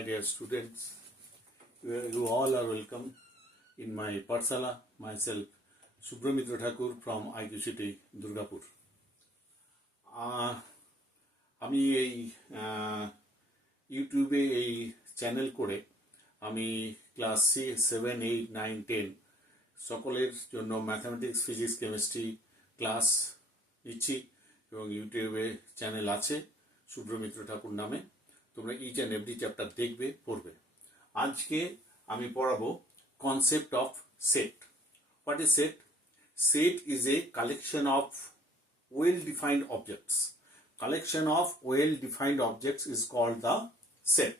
my dear students. You all are welcome in my Pathshala. Myself, Subramitra Thakur from IQCT, Durgapur. আমি এই ইউটিউবে এই channel করে আমি ক্লাস 6, 7, 8, 9, 10 সকলের জন্য ম্যাথমেটিক্স, ফিজিক্স, কেমিস্ট্রি ক্লাস নিচ্ছি এবং ইউটিউবে চ্যানেল আছে সুব্রমিত্র ঠাকুর নামে। তোমরা ইচ অ্যান্ড এভরি চ্যাপ্টার দেখবে, পড়বে। আজকে আমি পড়াবো concept of set. What is set? Set is a collection of well-defined objects. Collection of well-defined objects is called the set.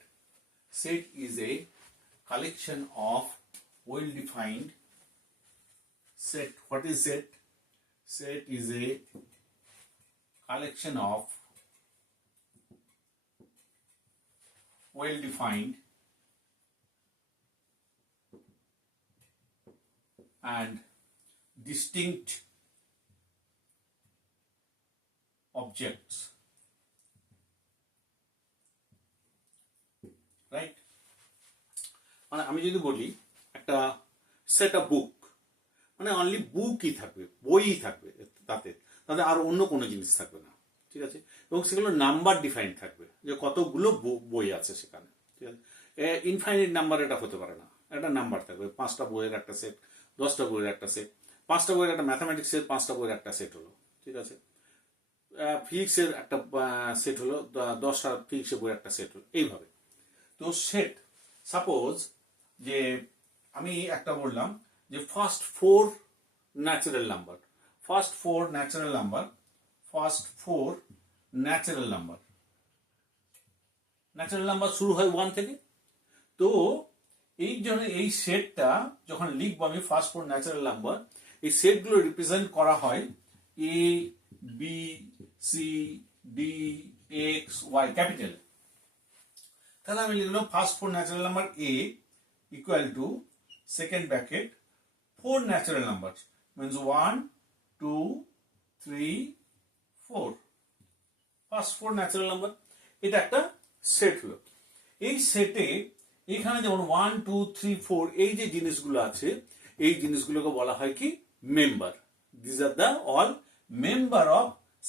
Set is a collection of well-defined set. What is set? Set is a collection of well-defined and distinct objects, right? মানে আমি যদি বলি একটা set of book, মানে only বুকই থাকবে, বইই থাকবে, তাতে আর অন্য কোনো জিনিস থাকবে না, ঠিক আছে? এবং সেগুলো নাম্বার ডিফাইন্ড থাকবে, যে কতগুলো বই আছে সেখানে, ঠিক আছে? ইনফাইনাইট নাম্বার এটা হতে পারে না, একটা নাম্বার থাকবে। 5টা বইয়ের একটা সেট, 10টা বইয়ের একটা সেট, 5টা বইয়ের একটা ম্যাথামেটিক্সের 5টা বইয়ের একটা সেট হলো, ঠিক আছে? ফিজিক্সের একটা সেট হলো, 10টা ফিজিক্সের বইয়ের একটা সেট হলো, এইভাবে। তো সেট, সাপোজ যে আমি একটা বললাম যে first four natural number, natural number শুরু হয় 1 থেকে। তো এই জন্য এই সেটটা যখন লিখবো আমি, ফার্স্ট ফোর ন্যাচারাল নাম্বার, এই সেটগুলো রিপ্রেজেন্ট করা হয় A, B, C, D, X, Y, capital. তাহলে আমি লিখলাম first four natural number A equal to second bracket 4 natural number, means 1, 2, 3, 4, first 4 natural number. এটা একটা সেট হলো। এই সেটে এখানে যেমন 1, 2, 3, 4 এই যে জিনিসগুলো আছে, এই জিনিসগুলোকে বলা হয় কি? Member. This are the all member of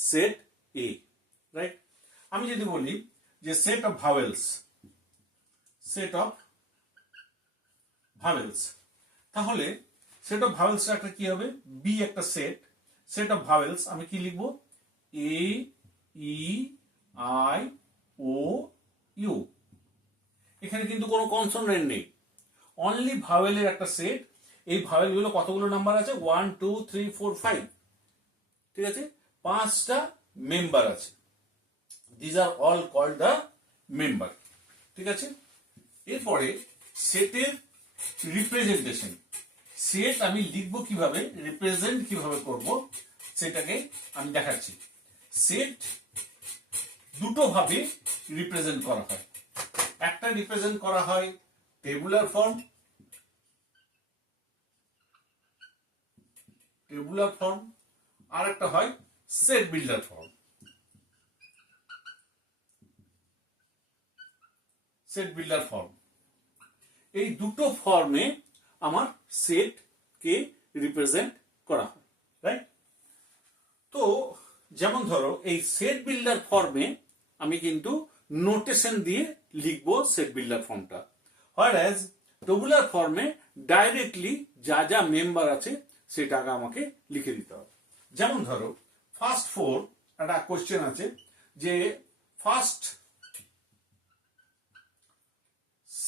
set A, right? আমি যদি বলি যে সেট অফ ভাওয়েলস, তাহলে সেট অফ ভাওয়েলস একটা কি হবে? বি একটা সেট অফ ভাওয়েলস আমি কি লিখবো? এ, ই, আই, ও, ইউ। এখানে কিন্তু কোনো কনসোনেন্ট নেই, অনলি ভাওয়েলের একটা সেট। এই ভাওয়েলগুলো কতগুলো নাম্বার আছে? 1, 2, 3, 4, 5, ঠিক আছে? 5টা মেম্বার আছে। This are all called the member, ঠিক আছে? এরপরে সেটের রিপ্রেজেন্টেশন। সেট আমি লিখবো কিভাবে, রিপ্রেজেন্ট কিভাবে করব, সেটাকে আমি দেখাচ্ছি। সেট দুটো ভাবে রিপ্রেজেন্ট করা হয়। একটা রিপ্রেজেন্ট করা হয় টেবুলার ফর্ম, আর একটা হয় সেট বিল্ডার ফর্ম। এই দুটো ফর্মে আমার সেট কে রিপ্রেজেন্ট করা হয়, রাইট? তো যেমন ধরো এই সেট বিল্ডার ফর্মে আমি কিন্তু নোটেশন দিয়ে লিখবো সেট বিল্ডার ফর্মটা, হোয়ারএজ টেবুলার ফর্মে ডাইরেক্টলি যা যা মেম্বার আছে সেটাকে আমাকে লিখে দিতে হবে। যেমন ধরো ফার্স্ট ফোর, একটা কোশ্চেন আছে যে first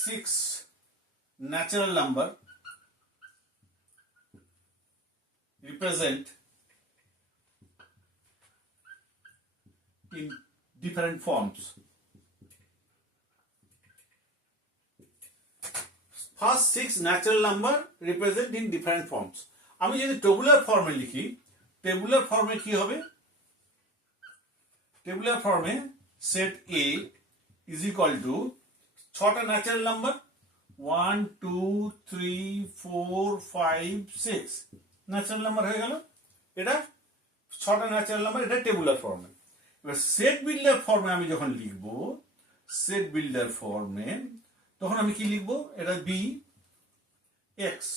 6 natural number represent in different forms. First 6 natural number represent in different forms. আমি যদি টেবুলার ফর্মে লিখি, টেবুলার ফর্মে কি হবে? টেবুলার ফর্মে set A is equal to 6টা ন্যাচারাল নাম্বার, 1, 2, 3, 4, 5, 6 ন্যাচারাল নাম্বার হয়ে গেল। এটা 6টা ন্যাচারাল নাম্বার, এটা টেবুলার ফর্মে। এবার সেট বিল্ডার ফর্মে আমি যখন লিখবো, সেট বিল্ডার ফর্মে তখন আমি কি লিখবো, এটা বি এক্স,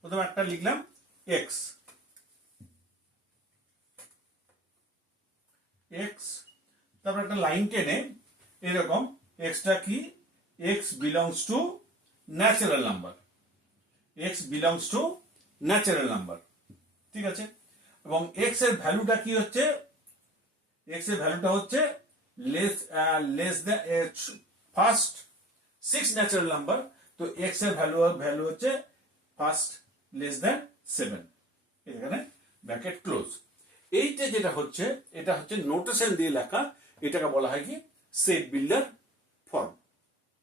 প্রথমে একটা লিখলাম এক্স, এক্স, তারপর একটা লাইন টেনে এরকম এক্সটা কি, x belongs to natural number, x belongs to natural number, ঠিক আছে। এবং এক্স এর ভ্যালুটা কি হচ্ছে, এক্স এর ভ্যালুটা হচ্ছে less than first 6 natural number, তো এক্স এর ভ্যালু হচ্ছে ফার্স্ট লেস দ্যান 7, এখানে ব্র্যাকেট ক্লোজ। এইটা যেটা হচ্ছে, এটা হচ্ছে নোটেশন দিয়ে লেখা, এটাকে বলা হয় কি সেট বিল্ডার ফর্ম,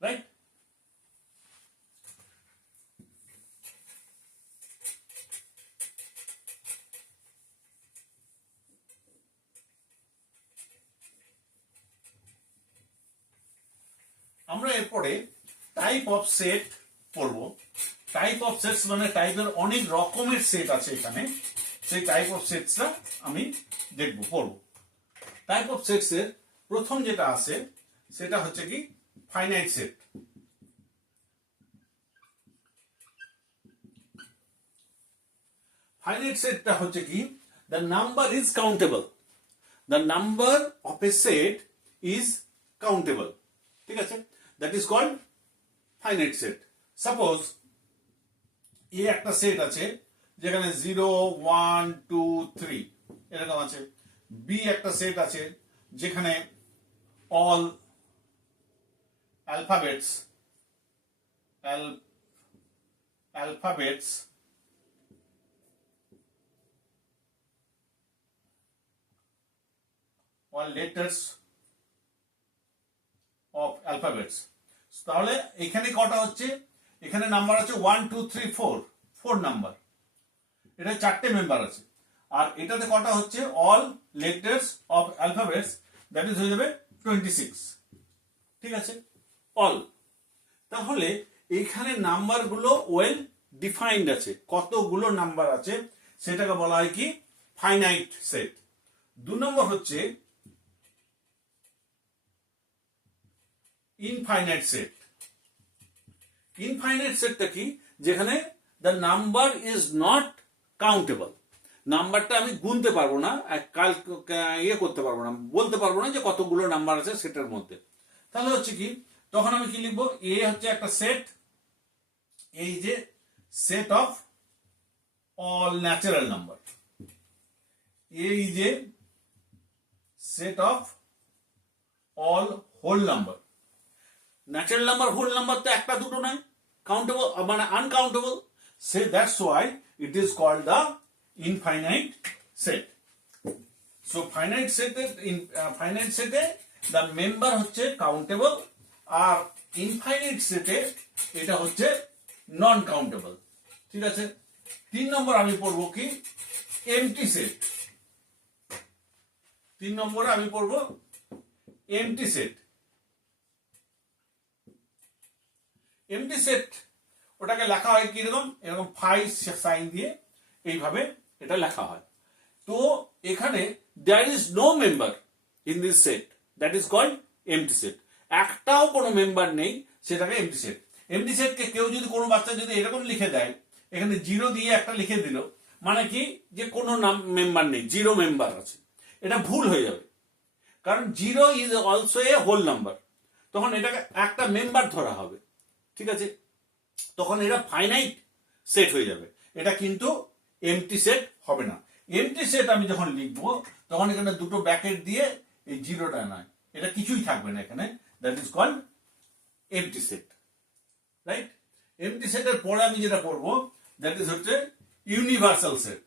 রাইট। আমরা এরপরে টাইপ অফ সেট পড়ব। টাইপ অফ সেটস মানে টাইপের অনেক রকমের সেট আছে এখানে, সেই টাইপ অফ সেটসটা আমি দেখব, পড়ব। টাইপ অফ সেটস এর প্রথম যেটা আছে সেটা হচ্ছে কি ফাইনাইট সেট। ফাইনাইট সেটটা হচ্ছে কি, the number is countable, the number of a set is countable, ঠিক আছে, that is called finite set. Suppose A একটা সেট আছে যেখানে 0 1 2 3 এরকম আছে, বি একটা সেট আছে যেখানে all alphabets or letters of alphabets, তাহলে এখানে কটা হচ্ছে, এখানে নাম্বার আছে 1 2 3 4, 4 নাম্বার, এটা 4টে মেম্বার আছে। আর এটাতে কটা হচ্ছে, all letters of alphabets, that is হয়ে যাবে 26, ঠিক আছে, অল। তাহলে এখানে নাম্বারগুলো ওয়েল ডিফাইন্ড আছে, কতগুলো নাম্বার আছে সেটাকে বলা হয় কি ফাইনাইট সেট। 2 নম্বর হচ্ছে ইনফাইনাইট সেট। ইনফাইনাইট সেটটা কি, যেখানে the number is not countable, নাম্বারটা আমি গুনতে পারবো না, করতে পারবো না, বলতে পারবো না যে কতগুলো নাম্বার আছে সেটার মধ্যে। তাহলে হচ্ছে কি, তখন আমি কি লিখবো, এ হচ্ছে একটা সেট, এই যে set of all natural number, এই যে set of all whole number. Natural number whole number তো একটা দুটো নয়, কাউন্টেবল মানে আনকাউন্টেবল, সে that's why it is called the infinite set. So finite সেটে দ্য মেম্বার হচ্ছে কাউন্টেবল, আর ইনফাইনাইট সেটে এটা হচ্ছে নন কাউন্টেবল, ঠিক আছে। 3 নম্বর আমি পড়বো কি এমটি সেট। 3 নম্বরে আমি পড়বো এমটি সেট। এমটি সেট ওটাকে লেখা হয় কিরকম, এরকম ফাই সাইন দিয়ে এইভাবে এটা লেখা হয়। তো এখানে there is no member in this set, that is called empty set. একটাও কোনো মেম্বার নেই, সেটাকে এমটি সেট। এমটি সেটকে কেউ যদি, কোনো বাচ্চা যদি এরকম লিখে দেয়, এখানে 0 দিয়ে একটা লিখে দিল, মানে কি যে কোনো নাম মেম্বার নেই, 0 মেম্বার আছে, এটা ভুল হয়ে যাবে, কারণ 0 is also a whole number, তখন এটাকে একটা মেম্বার ধরা হবে, ঠিক আছে, তখন এটা ফাইনাইট সেট হয়ে যাবে, এটা কিন্তু এমটি সেট হবে না। এমটি সেট আমি যখন লিখবো তখন এখানে দুটো ব্র্যাকেট দিয়ে এই 0টা নয়, এটা কিছুই থাকবে না এখানে, that is called empty set, right. Empty সেটের পরে আমি যেটা পড়বো দ্যাট ইজ হচ্ছে universal set.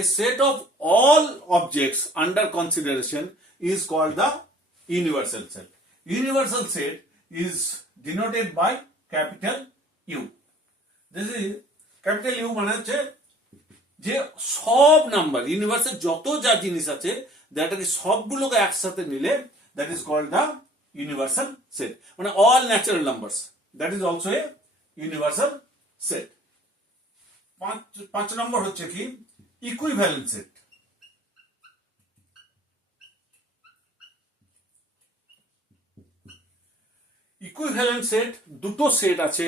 A set of all objects under consideration is called the universal set. Universal set is denoted by capital U. This is capital U মানে হচ্ছে যে সব নাম্বার, ইউনিভার্সের যত যা জিনিস আছে, দ্যাটকে সবগুলোকে একসাথে নিলে that is called the universal set, মানে all natural numbers, that is also a universal set. 5 number হচ্ছে কি ইকুইভ্যালেন্ট সেট। ইকুইভ্যালেন্ট সেট দুটো সেট আছে,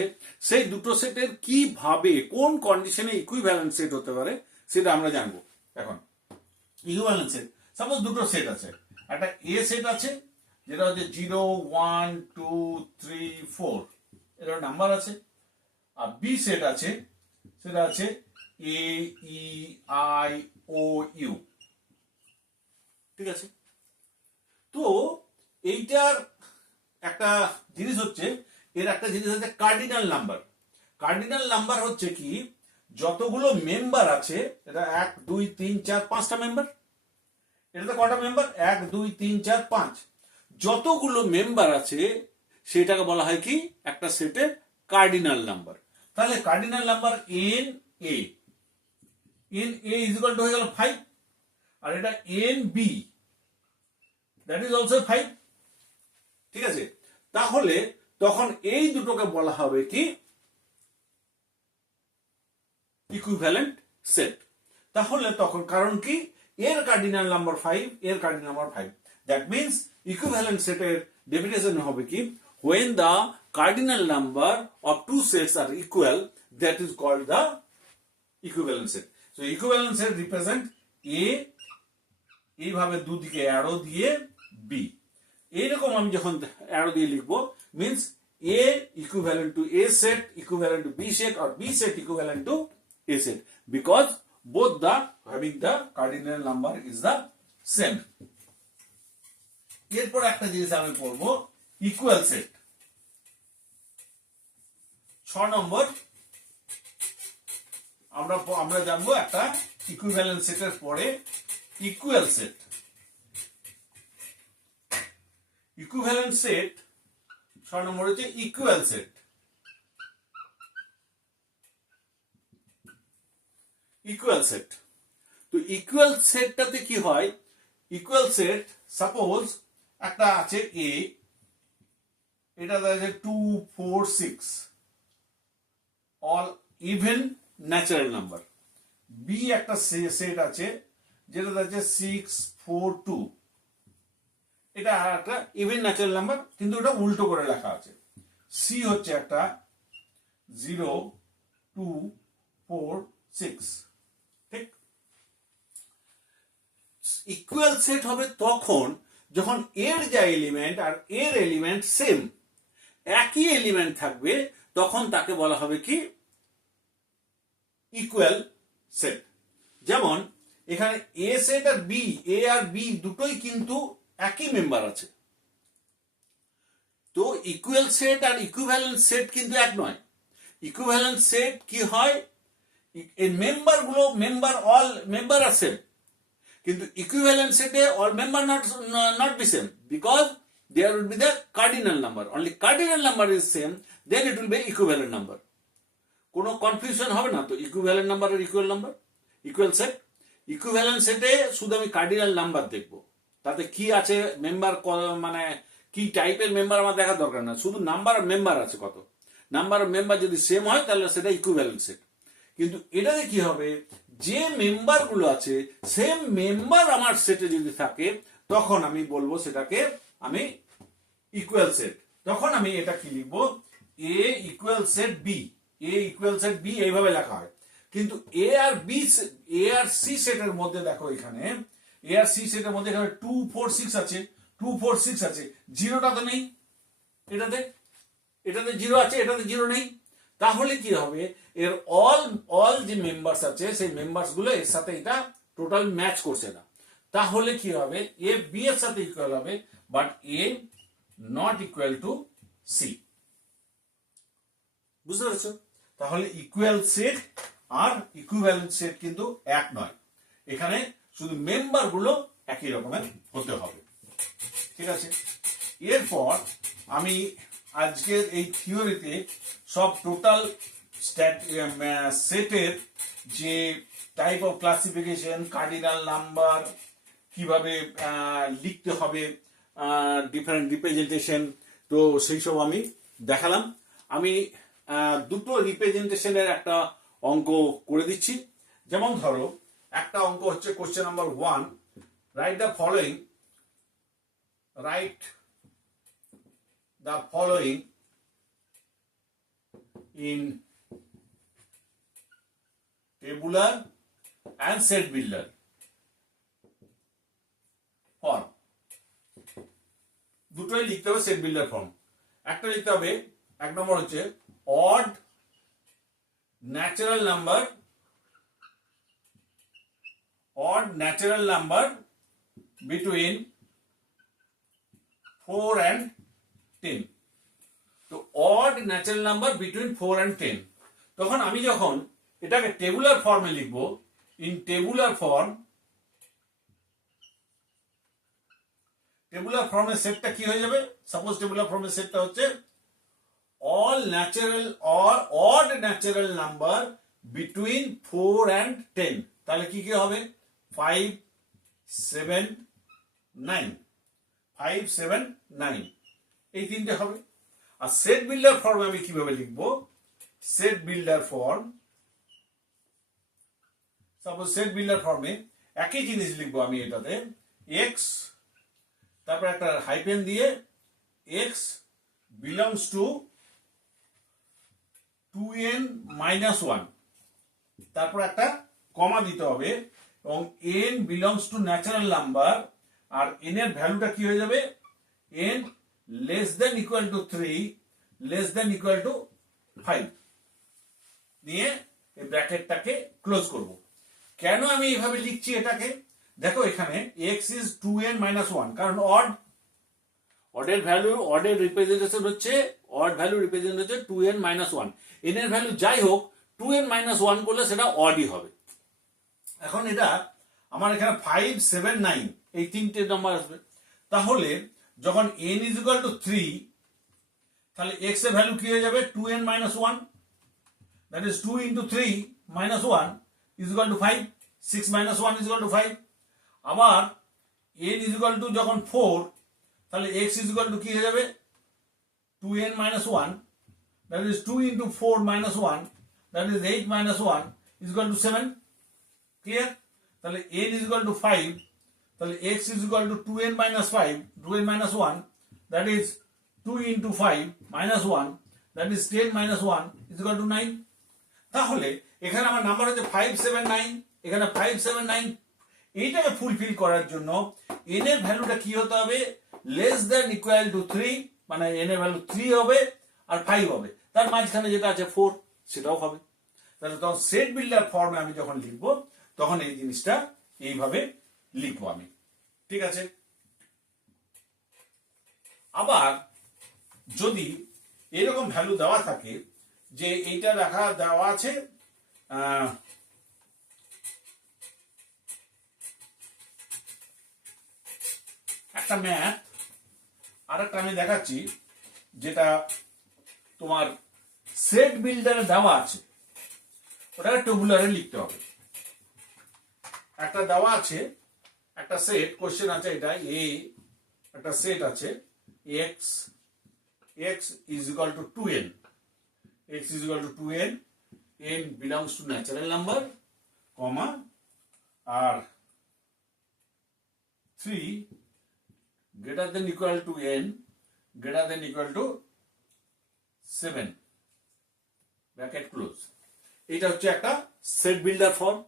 সেই দুটো সেটের কিভাবে কোন কন্ডিশনে ইকুইভ্যালেন্ট সেট হতে পারে সেটা আমরা জানবো এখন। ইকুইভ্যালেন্ট সেট, সাপোজ দুটো সেট আছে, একটা এ সেট আছে যেটা হচ্ছে 0 1 2 3 4 এর নাম্বার আছে, আর বি সেট আছে সেটা আছে এ ই আই ও ইউ। ঠিক আছে, তো এইটার একটা জিনিস হচ্ছে, এর একটা জিনিস হচ্ছে কার্ডিনাল নাম্বার। কার্ডিনাল নাম্বার হচ্ছে কি, যতগুলো মেম্বার আছে, এটা 1 2 3 4 5টা মেম্বার, এটাতে কটা মেম্বার 1 2 3 4 5, যতগুলো মেম্বার আছে সেটাকে বলা হয় কি একটা সেটের কার্ডিনাল নাম্বার। তাহলে cardinal number n A is equal to হয়ে গেল 5, আর এটা n B that is also 5। ঠিক আছে, তাহলে তখন এই দুটোকে বলা হবে কি ইকুইভ্যালেন্ট সেট। তাহলে তখন কারণ কি, এর কার্ডিনাল নাম্বার 5, এর cardinal number 5, that means equivalent সেটের ডেফিনেশন হবে কি, when the cardinal number of two sets are equal, that is called the equivalent set. So equivalent set represent a এইভাবে দুদিকে অ্যারো দিয়ে b, এইরকম আমি যখন অ্যারো দিয়ে লিখবো means a equivalent to a set equivalent to b set or b set equivalent to a set, because both the having the cardinal number is the same. এরপর একটা জিনিস আমি পড়বো ইকুয়াল সেট। 6 নম্বর আমরা জানবো একটা ইকুইভ্যালেন্ট সেটের পরে ইকুয়াল সেট। ইকুইভ্যালেন্ট সেট 6 নম্বর হচ্ছে ইকুয়াল সেট। ইকুয়াল সেট, তো ইকুয়াল সেটটাতে কি হয়, ইকুয়াল সেট সাপোজ একটা আছে এ, এটা আছে 2 4 6 all even natural number, B একটা সেট আছে যেটা আছে 6 4 2, এটা একটা ইভেন ন্যাচারাল নাম্বার কিন্তু এটা উল্টো করে লেখা আছে। সি হচ্ছে একটা 0 2 4 6। ঠিক, ইকুয়াল সেট হবে তখন যখন এর যা এলিমেন্ট আর এর এলিমেন্ট সেম, একই এলিমেন্ট থাকবে, তখন তাকে বলা হবে কি ইকুয়াল সেট। যেমন এখানে এ সেট আর বি, এ আর বি দুটোই কিন্তু একই মেম্বার আছে, তো ইকুয়াল সেট আর ইকুইভ্যালেন্ট সেট কিন্তু এক নয়। ইকুইভ্যালেন্ট সেট কি হয়, এই মেম্বার গুলো অল মেম্বার are same, কিন্তু ইকুইভ্যালেন্ট সেটে all member not be same, because there will be the cardinal number, only cardinal number is same, then it will be equivalent number. কোনো confusion হবে না তো, ইকুইভ্যালেন্ট নাম্বার আর equal number. Equal set, equivalent সেটে শুধু আমি cardinal number দেখবো, তাতে কি আছে মেম্বার মানে কি টাইপের মেম্বার আমার দেখার দরকার না, শুধু নাম্বার অফ মেম্বার আছে কত, নাম্বার অফ মেম্বার যদি সেম হয় তাহলে সেটা ইকুইভ্যালেন্ট সেট। কিন্তু এটাতে কি হবে, যে মেম্বার গুলো আছে সেম মেম্বার আমার সেটে যদি থাকে তখন আমি বলবো সেটাকে আমি ইকুয়াল সেট। তখন আমি এটা কি লিখবো, এ ইকুয়াল সেট বি, এ ইকুয়াল সেট বি এইভাবে লেখা হয়। কিন্তু এ আর বি, এ আর সি সেটের মধ্যে দেখো এখানে এ আর সি সেটের মধ্যে এখানে 2 4 6 আছে, 2 4 6 আছে, জিরোটা তো নেই, এটাতে 0 আছে, এটাতে 0 নেই। তাহলে কি হবে, এর অল যে মেম্বার্স আছে সেই মেম্বার্স গুলো এর সাথে এটা টোটাল ম্যাচ করছে না। তাহলে কি হবে, এ বি এর সাথে ইকুয়াল হবে, but A not equal to C. বুঝতে পেরেছো? তাহলে ইকুয়াল সেট আর ইকুইভ্যালেন্ট সেট কিন্তু এক নয়, এখানে শুধু মেম্বার গুলো একই রকমের হতে হবে। ঠিক আছে, এরপর আমি আজকের এই থিওরিতে সব টোটাল সেটের যে type of classification, cardinal number কিভাবে লিখতে হবে, ডিফারেন্ট রিপ্রেজেন্টেশন, তো সেই সব আমি দেখালাম। আমি দুটো রিপ্রেজেন্টেশনের একটা অঙ্ক করে দিচ্ছি। যেমন ধরো একটা অঙ্ক হচ্ছে question number 1, write the following, right the following in tabular and set builder form. দুটোই লিখতে হবে সেট বিল্ডার ফর্ম। একটা লিখতে হবে, এক নম্বর হচ্ছে odd natural number between 4 and 10। তো odd natural number between 4 and 10, তখন আমি যখন এটাকে টেবুলার ফর্মে লিখবো, ইন টেবুলার ফর্মের সেটটা কি হয়ে যাবে? সাপোজ টেবুলার ফর্মের সেটটা হচ্ছে all natural or odd natural number between 4 and 10, তাহলে কি কি হবে? 5 7 9, 5 7 9, এই তিনটে হবে। আর সেট বিল্ডার ফর্মে আমি কিভাবে লিখবো? Set builder form, suppose set builder ফর্মে একই জিনিস লিখবো আমি, এটাতে x, তারপর একটা হাইফেন দিয়ে x belongs to 2n minus 1, তারপর একটা কমা দিতে হবে, এবং n belongs to natural number, আর n এর ভ্যালুটা কি হয়ে যাবে? n less than equal to 3 less than equal to 5 নিয়ে এই ব্র্যাকেটটাকে ক্লোজ করব। কেন আমি এইভাবে লিখছি এটাকে? দেখো এখানে x is 2n minus 1, কারণ অডের ভ্যালু, অডের রিপ্রেজেন্টেশন হচ্ছে, অড ভ্যালু রিপ্রেজেন্ট হচ্ছে 2n minus 1। n এর ভ্যালু যাই হোক 2n minus 1 করলে সেটা অডই হবে। এখন এটা আমার এখানে 5 7 9 এই তিনটে নাম্বার আসবে, তাহলে যখন n is equal to 3, তাহলে x এর ভ্যালু কি হয়ে যাবে? 2n minus 1, that is 2 into 3 minus 1 is equal to 5, 6 minus 1 is equal to 5। আবার n is equal to যখন 4, তাহলে x is equal to কি হয়ে যাবে? 2n minus 1, that is 2 into 4 minus 1, that is 8 minus 1 is equal to 7, clear? তাহলে n is equal to 5, তাহলে x is equal to 2n minus 5, 2n minus 1, that is 2 into 5 minus 1, that is 10 minus 1 is equal to 9। তাহলে এখানে আমার number হচ্ছে 5 7 9, এখানে 5 7 9। এইটাকে fulfil করার জন্য n এর ভ্যালুটা কি হতে হবে? লেস দ্যান ইকুয়াল টু 3, মানে n এর ভ্যালু 3 হবে আর 5 হবে, তার মাঝখানে যেটা আছে 4 সেটাও হবে। তাহলে তখন সেট বিল্ডার ফর্মে আমি যখন লিখবো তখন এই জিনিসটা এইভাবে লিখবো আমি, ঠিক আছে? আবার যদি এরকম ভ্যালু দেওয়া থাকে যে এইটা দেওয়া আছে একটা ম্যাথ, আর একটা আমি দেখাচ্ছি যেটা তোমার সেট বিল্ডারে দেওয়া আছে, ওটাকে টেবুলারে লিখতে হবে। একটা দেওয়া আছে, একটা সেট, কোশ্চেন আছে, এটা এ একটা সেট আছে, x is equal to 2n, x is equal to 2n, n belongs to natural number, comma, আর 3 greater than equal to n greater than equal to 7, bracket close. এটা হচ্ছে একটা সেট বিল্ডার ফর্ম।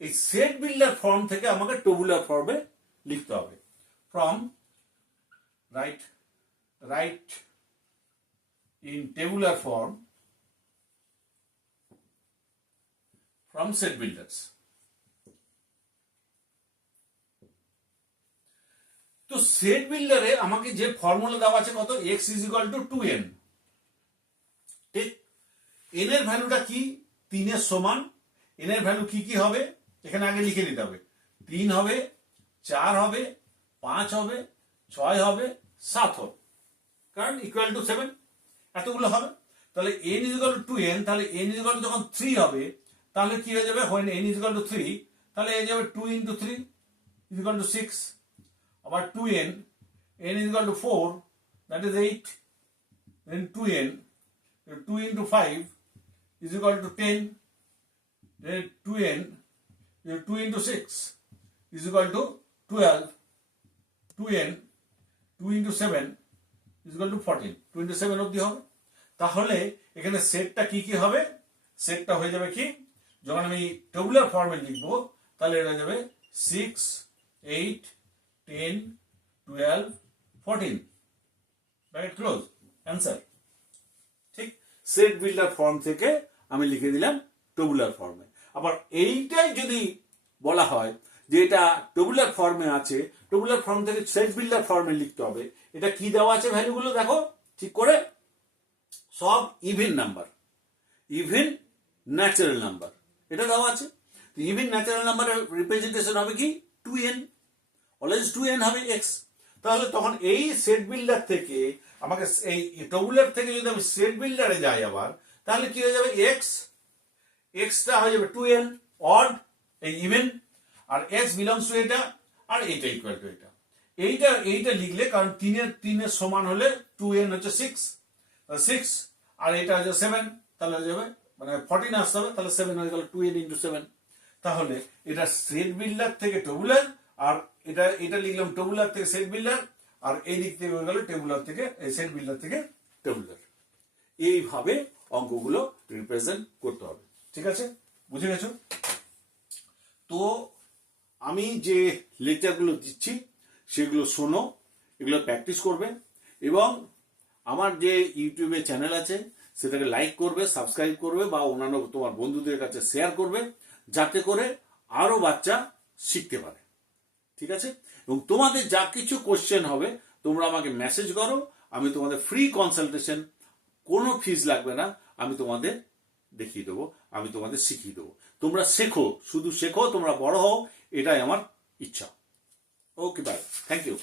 এই set builder form থেকে আমাকে tabular ফর্মে লিখতে হবে। From right in tabular form from set builders। তো সেট বিল্ডারে আমাকে যে ফর্মুলা দেওয়া আছে কত? x is equal to 2n, ঠিক? n এর ভ্যালুটা কি? 3 এর সমান। n এর ভ্যালু কি কি হবে এখানে আগে লিখে নিতে হবে। 3 হবে, 4 হবে, 5 হবে, 6 হবে, 7 হবে, কারণ ইকুয়াল টু 7 এতগুলো হবে। তাহলে n is equal to 2n, তাহলে n is equal to যখন 3 হবে তাহলে কি হয়ে যাবে? when n is equal to 3 তাহলে এই যাবে 2 into 3 is equal to 6, আবার 2n, n is equal to 4, that is 8, then 2n, 2 into 5 is equal to 10, then 2n, 2 into 6 is equal to 12, 2n, 2 into 7 equal to 14, 27 অব্দি হবে। তাহলে এখানে সেটটা কি কি হবে? সেটটা হয়ে যাবে কি, যখন আমি টেবুলার ফর্মে লিখবো তাহলে এটা যাবে 6, 8, 10, 12, 14, ব্র্যাকেট ক্লোজ, অ্যান্সার। ঠিক, সেট বিল্ডার ফর্ম থেকে আমি লিখে দিলাম টেবুলার ফর্মে। আবার এইটাই যদি বলা হয় যে এটা টেবুলার ফর্মে আছে, টেবুলার ফর্ম থেকে সেট বিল্ডার ফর্মে লিখতে হবে, এটা কি দেওয়া আছে ভ্যালুগুলো দেখো ঠিক করে, সব even number, even natural number এটা দেওয়া আছে। ইভেন ন্যাচারাল নাম্বারের রিপ্রেজেন্টেশন হবে কি 2n, অলওয়েজ 2n হবে x। তাহলে তখন এই সেট বিল্ডার থেকে আমাকে, এই টেবুলার থেকে যদি আমি সেট বিল্ডারে যাই আবার, তাহলে কি হয়ে যাবে, এক্সটা হয়ে যাবে 2n অড, এই ইভেন, আর x বিলংস টু এটা, আর এইটা ইকুয়াল টু এটা। এইটা লিখলে, কারণ 3 সমান হলে 2n হচ্ছে 6, আর এটা হচ্ছে 7, তাহলে হয়ে যাবে মানে 14 আসতে হবে, তাহলে 7 হয়ে গেল 2n ইন্টু 7। তাহলে এটা সেট বিল্ডার থেকে টেবুলার, আর এটা লিখলাম টেবুলার থেকে সেট বিল্ডার, আর এই দিক থেকে হয়ে গেল টেবুলার থেকে, এই সেট বিল্ডার থেকে টেবুলার। এইভাবে অঙ্কগুলো রিপ্রেজেন্ট করতে হবে। ঠিক আছে, বুঝে গেছো? তো আমি যে লেকচারগুলো দিচ্ছি সেগুলো শোনো, এগুলো প্র্যাকটিস করবে, এবং আমার যে ইউটিউবে চ্যানেল আছে সেটাকে লাইক করবে, সাবস্ক্রাইব করবে, বা অন্যান্য তোমার বন্ধুদের কাছে শেয়ার করবে, যাতে করে আরো বাচ্চা শিখতে পারে। ঠিক আছে? এবং তোমাদের যা কিছু কোশ্চেন হবে তোমরা আমাকে মেসেজ করো, আমি তোমাদের ফ্রি কনসালটেশন, কোনো ফিস লাগবে না, আমি তোমাদের দেখিয়ে দেবো, আমি তোমাদের শিখিয়ে দেবো। তোমরা শেখো, শুধু শেখো, তোমরা বড় হও, এটাই আমার ইচ্ছা। ওকে, বাই, থ্যাংক ইউ।